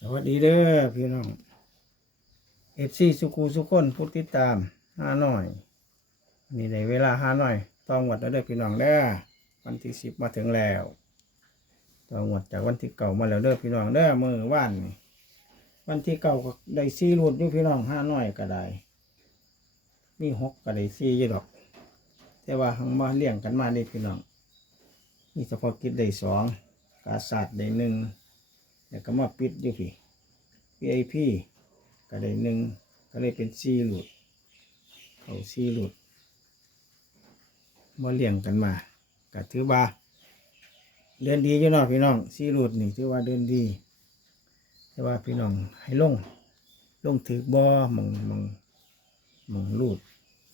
สวัสดีเด้อพี่น้องเอฟซีสุกูสุคนผู้ติดตามห้าหน่อย นี่ในเวลาห้าหน่อยต้องวัดแล้วเด้อพี่น้องเด้อวันที่สิบมาถึงแล้วต้องวัดจากวันที่เก่ามาแล้วเด้อพี่น้องเด้อมือว่านวันที่เก่าก็ได้ซีรูดอยู่พี่น้องห้าหน่อยก็ได้มีหกก็ได้ซีอยู่ดอก แต่ว่าหังมาเลี้ยงกันมานี่พี่น้องมีเฉพาะกิจได้สองกาศาสตร์ได้หนึ่ง แล้วก็มาปิดอยู่พี่ VIP ก็ได้หนึ่งก็เลยเป็นสี่หลุด เขาสี่หลุดมาเลี้ยงกันมาก็ถือว่าเดินดีอยู่เนาะพี่น้องสี่หลุดนี่ถือว่าเดินดี แต่ว่าพี่น้องให้ลงลงถือบ่มองมองมองลูด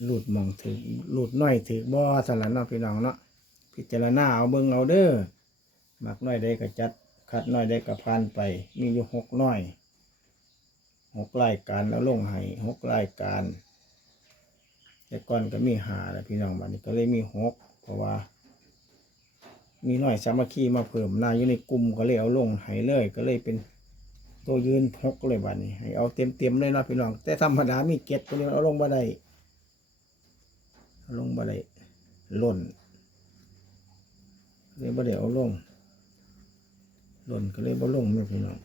ลูดมองถือลูดน้อยถือบ่สลันเนาะพี่น้องเนาะพิจารณาเอาเบิ่งเอาเด้อมักน้อยได้ก็จัด คัดน้อยได้กับพันไป มีอยู่หกน้อยหกรายการแล้วลงให้หกรายการ แต่ก่อนก็มีหาแล้วพี่น้องบัดนี้ก็เลยมีหกเพราะว่า มีน้อยสามัคคีมาเพิ่มหนาอยู่ในกลุ่มก็เลยเอาลงให้เลยก็เลยเป็นตัวยืนหกเลยบัดนี้ให้เอาเต็มเต็มๆเลยนะพี่น้อง แต่ธรรมดามีเก็ดตัวนี้เอาลงบ่ได้เอาลงบ่ได้หล่นเลยบ่ได้เอาลง ล่นก็เลยบ่ลงแม่พี่น้อง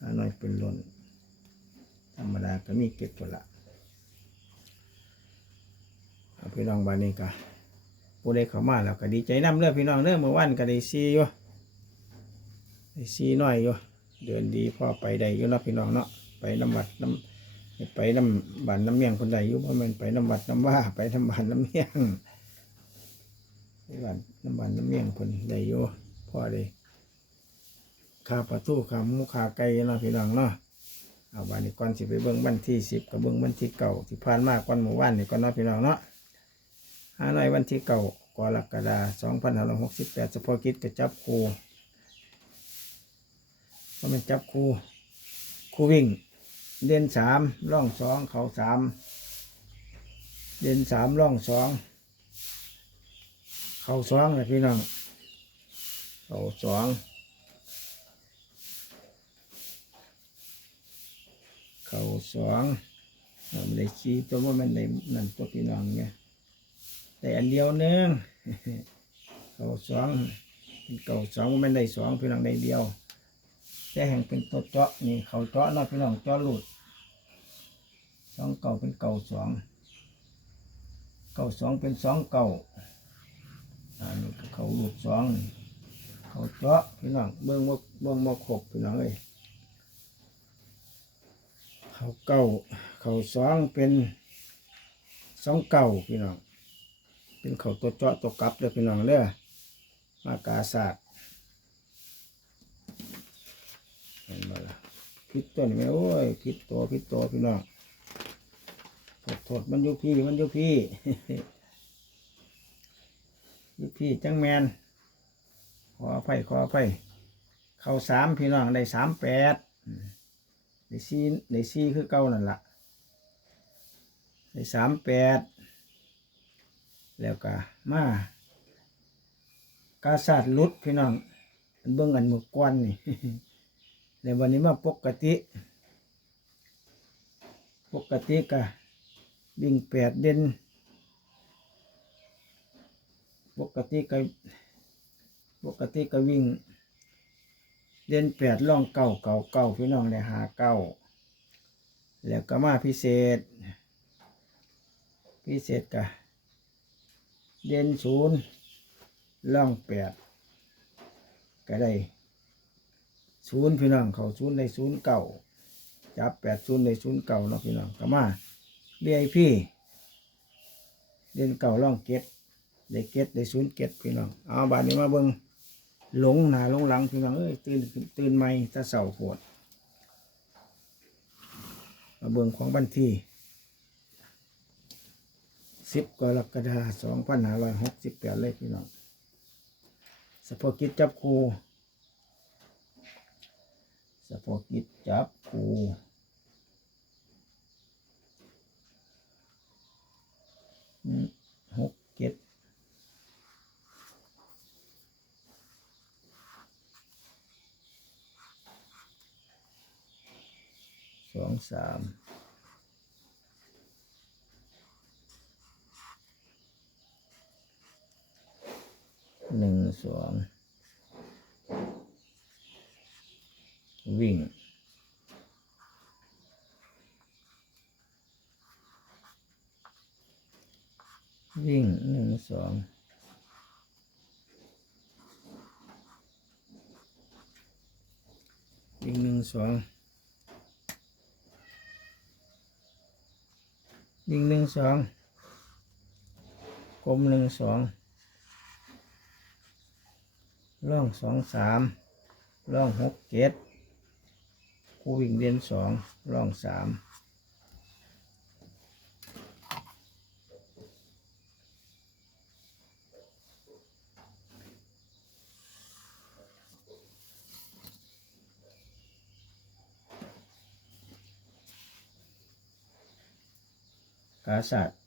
หาหน่อยเป็นล่นธรรมดาก็มีเก็บตัวละเอาพี่น้องบ้านนี้ก็ผู้ใดเข้ามาแล้วก็ดีใจนำเด้อพี่น้องเด้อเมื่อวันก็ได้ซีอยู่ได้ซีน้อยอยู่เดินดีพ่อไปได้อยู่เนาะพี่น้องเนาะไปน้ำวัดน้ำไปน้ำบานน้ำเมียงคนใดอยู่เพราะมันไปน้ำวัดน้ำว่าไปน้ำบานน้ำเมียงไปบานน้ำบานน้ำเมียงคนใดอยู่พ่อได้ ขาปลาทูขาหมูขาไก่เนาะพี่น้องเนาะเอาวันนี้ก่อนสิไปเบิ้งวันที่สิบกับเบิ้งวันที่เก่าที่ผ่านมาก่อนหมู่บ้านนี่ก่อนเนาะพี่น้องเนาะหาหน่อยวันที่เก่ากรกฎาสองพันห้าร้อยหกสิบแปดเฉพาะกิจกระจับครูก็เป็นจับครูครูวิ่ง เด่นสามร่องสองเขาสามเด่นสามร่องสองเขาสองเลยพี่น้องเขาสอง เขาสองไม่ได้ชี้ตัวว่ามันในนั่นตัวพี่น้องเนี่ยแต่อันเดียวหนึงเขาสองเป็นเก่าสองว่ามันได้สองพี่น้องได้เดียว แต่แห่งเป็นตัวเจาะนี่เขาเจาะนาะพี่น้องเจาะหลุดสองเก่าเป็นเก่าสองเก่าสองเป็นสองเก่าอันนี้เขาหลุดสองเขาเจาะพี่น้องเบิ้องว่าเบิ้องมาขบพี่น้องเลย เขาเก้าเขาสองเป็นสองเก้าพี่น้อง เป็นเขาตัวเจาะตัวกลับเลยพี่น้องเด้อมากาศาสตร์เห็นบ่ล่ะพิษตัวนี้ไหมโอ้ยพิษตัวพิษตัวพี่น้องโทษโทษมันยู่พี่มันยู่พี่ยู่พี่จังแมนขออภัยขออภัยเขาสามพี่น้องได้สามแปด ได้ซีได้ซีคือเก่านั่นละได้สามแปดแล้วก็มากาศาสตร์ลุดพี่น้องอันเบิ่งอันหมึกกวนนี่แล้ววันนี้มาปกติ ปกติก็วิ่งแปดเด่นปกติก็ปกติก็วิ่ง เด่นแปดล่องเก้าเก้าเก้าพี่น้องได้หาเก้าแล้วก็มาพิเศษ พิเศษกะเด่นศูนย์ล่องแปดก็ได้ศูนย์พี่น้องเขาศูนย์ในศูนย์เก่าจับแปดศูนย์ในศูนย์เก่าเนาะพี่น้องก็มาเบียพี่เด่นเก่าล่องเก็ดได้เก็ดได้ศูนย์เก็ดพี่น้องเอาบาดนี้มาเบิ่ง หลงหนาหลงหลังพี่น้องเอ้ยตื่นตื่นใหม่ถ้าเสาปวดมาเบิ่งของบันทีสิบกรกฎาสองพันห้าร้อยหกสิบแปดเลยพี่น้องสปอกิจจับคูสปอกิจจับคูอืมหกเจ็ด สองสามหนึ่งสองวิ่งวิ่งหนึ่งสองวิ่งหนึ่งสอง วิ่งหนึ่งสองกลมหนึ่งสองล่องสองสามล่องหกเก็ดกูวิ่งเด่นสองล่องสาม กษัตริย์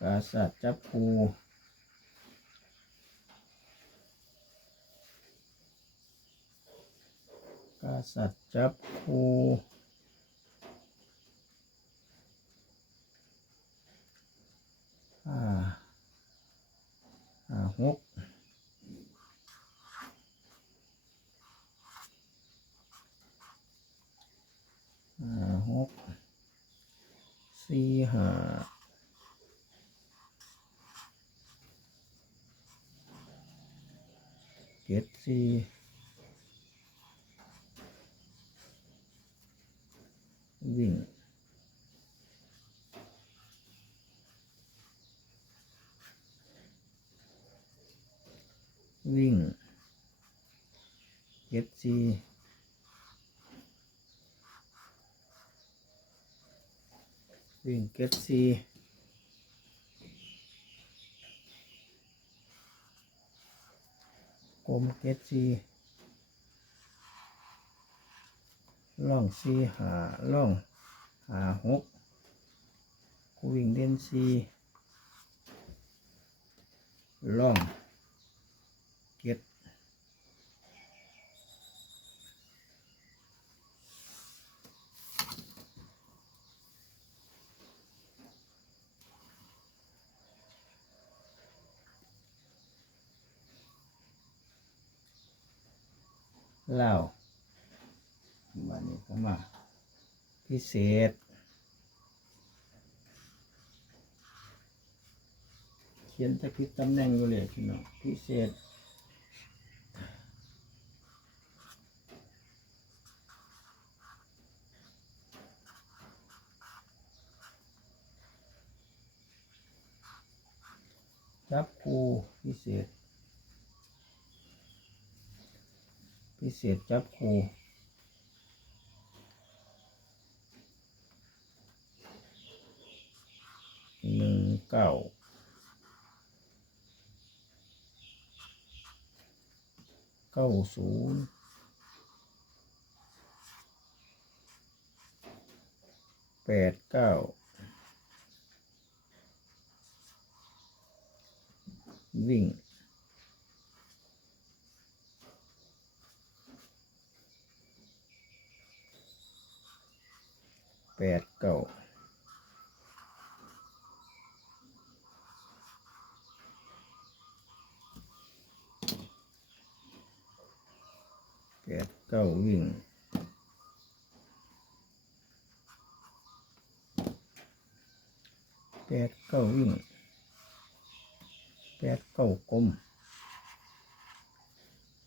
กษัตริย์จับภูกษัตริย์จับภูห้าห้าหกห้าหกสี่ห้าเจ็ดสี่ วิ่งวิ่งเจ็ดสี่วิ่งเจ็ดสี่กลมเจ็ดสี่ ล่องสี่หาล่องหาหกกูวิ่งเด่นสี่ล่องเก็ดเหล้า วันนี้ก็มา พิเศษ เขียนตะคิดตำแหน่งอยู่เลยพี่น้องพิเศษจับคูพิเศษ พิเศษจับคูหนึ่งเก้า เก้าศูนย์แปดเก้าวิ่งแปดเก้า แปดเก้าวิ่งแปดเก้าวิ่งแปดเก้ากลม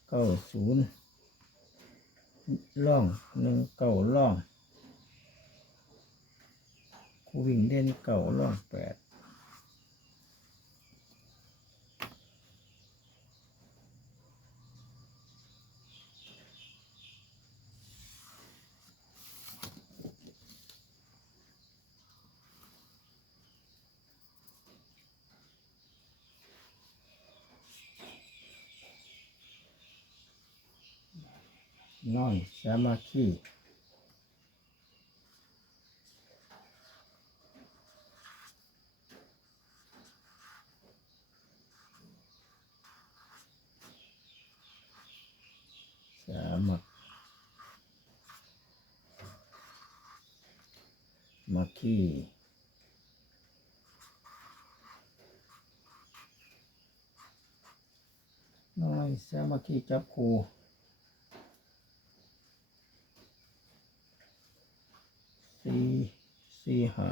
เก้าศูนย์ล่องหนึ่งเก้าล่องคูวิ่งเด่นเก้าล่องแปด นอนสามาคีสามามาคีน้อยสามาคคีจับคู ห้า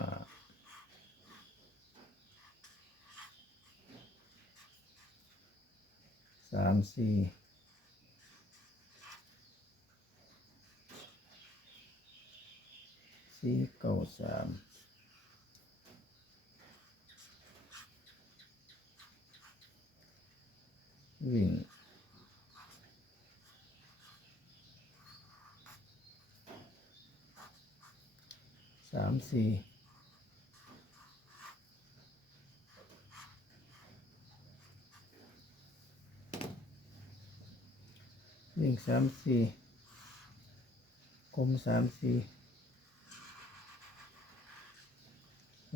สามสี่สี่เก้าสามวิ่ง สามสี่วิ่งสามสี่กลมสามสี่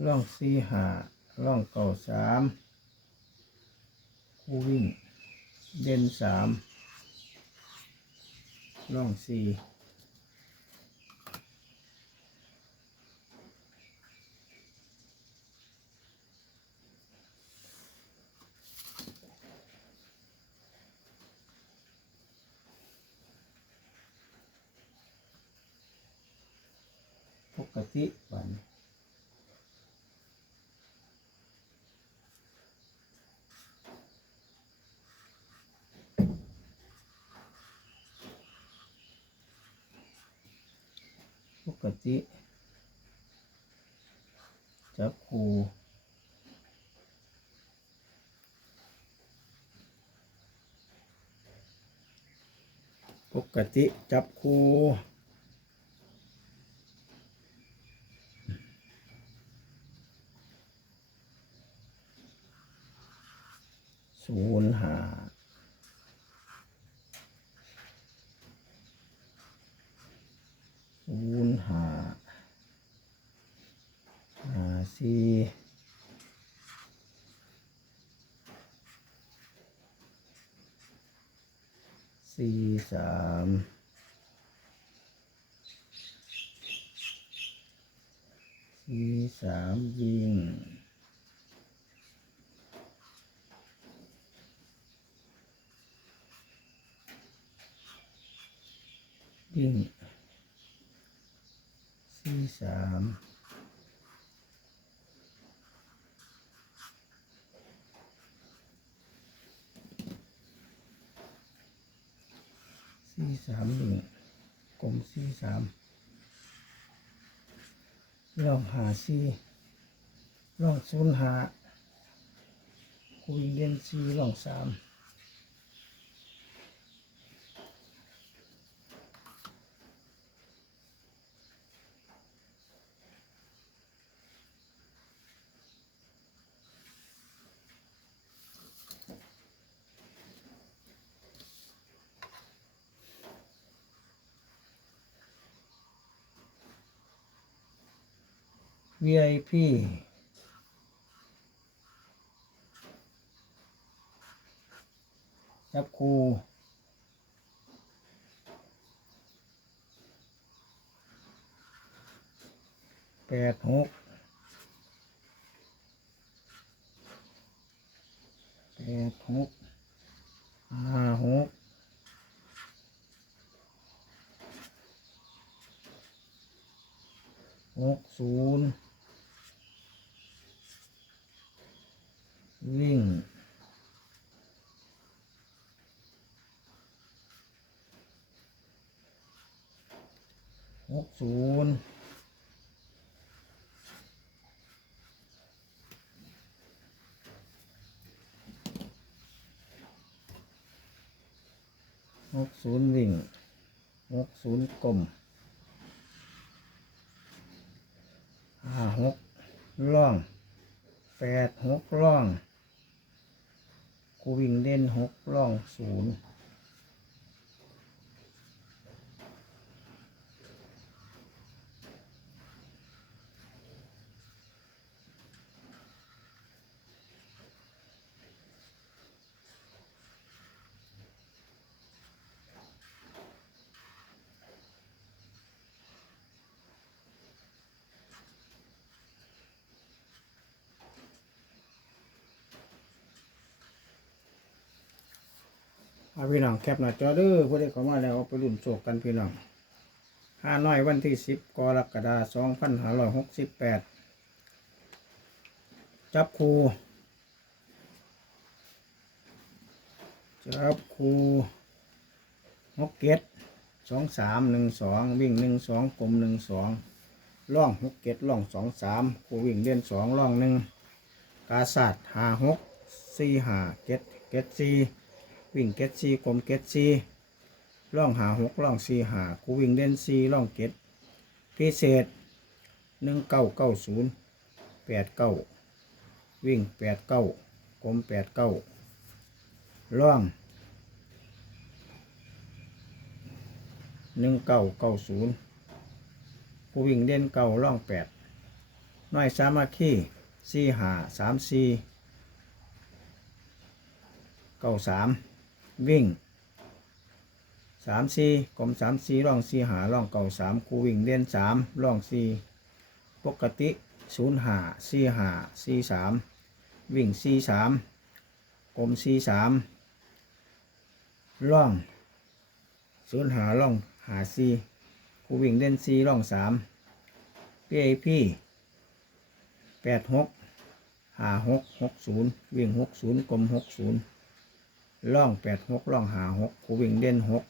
ล่องสี่หาล่องเก่าสามคู่วิ่ง เด่นสามล่องสี่ปกติวัน กติจับคูปกติจับคูศูนย์ห้าศูนย์ห้าห้า สี่สี่สามสี่สามยิงวิ่งสี่สาม สามหนึ่งกลมสี่สามลองหาสี่ลองศูนย์หาคุยเรียนสี่ลองสาม VIP จับคูแปดหกแปดหกห้าหกหกศูนย์ วิ่ง หกศูนย์หกศูนย์วิ่งหกศูนย์กลมห้าหกล่องแปดหกล่อง กูวิ่งเด่นหกล่องศูนย์ เอาพี่น้องแคปหน้าจอเด้อผู้ใดเข้ามาแล้วเอาไปรุ่นโศกกันพี่น้องห้าน้อยวันที่สิบกรกฎาคมสองพันห้าร้อยหกสิบแปดจับครูจับครูหกเก็ตสองสามหนึ่งสองวิ่งหนึ่งสองกลมหนึ่งสองล่องหกเก็ตล่องสองสามครูวิ่งเด่นสองล่องหนึ่งกาศาสตร์หาหกสี่หาเก็ตเก็ตสี่ วิ่งเก็ตซีกลมเก็ตซีล่องหาหกล่องซีหากูวิ่งเด่นซีล่องเก็ตพิเศษหนึ่งเก้าเก้าศูนย์แปดเก้าวิ่งแปดเก้ากลมแปดเก้าล่องหนึ่งเก้าเก้าศูนย์กูวิ่งเด่นเก้าล่องแปดน้อยสามัคคีซีหาสามซีเก้าสาม วิ่งสามสี่กลมสามสี่ร่องสี่หาร่องเก่าสามคูวิ่งเล่นสามร่องสี่ปกติศูนย์หาสี่หาสี่สามวิ่งสี่สามกลมสี่สามร่องศูนย์หาร่องหาสี่คูวิ่งเล่นสี่ร่องสามพีไอพีแปดหกหาหกหกศูนย์วิ่งหกศูนย์กลมหกศูนย์ ล่องแปดหกล่องหาหกกูวิ่งเด่นหก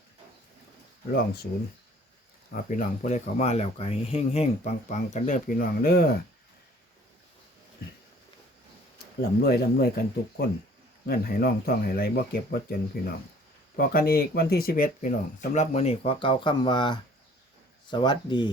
ล่องศูนย์เอาพี่น้องผู้ใดเข้ามาแล้วก็ให้เฮ่งเฮ่งปังปังกันเด้อพี่น้องเด้อลำรวยลำรวยกันทุกคนเงินให้น้องท่องให้ไหลบ่เก็บบ่จนพี่น้องพอกันอีกวันที่สิบเอ็ดพี่น้องสำหรับมื้อนี้ขอเกาคำว่า สวัสดี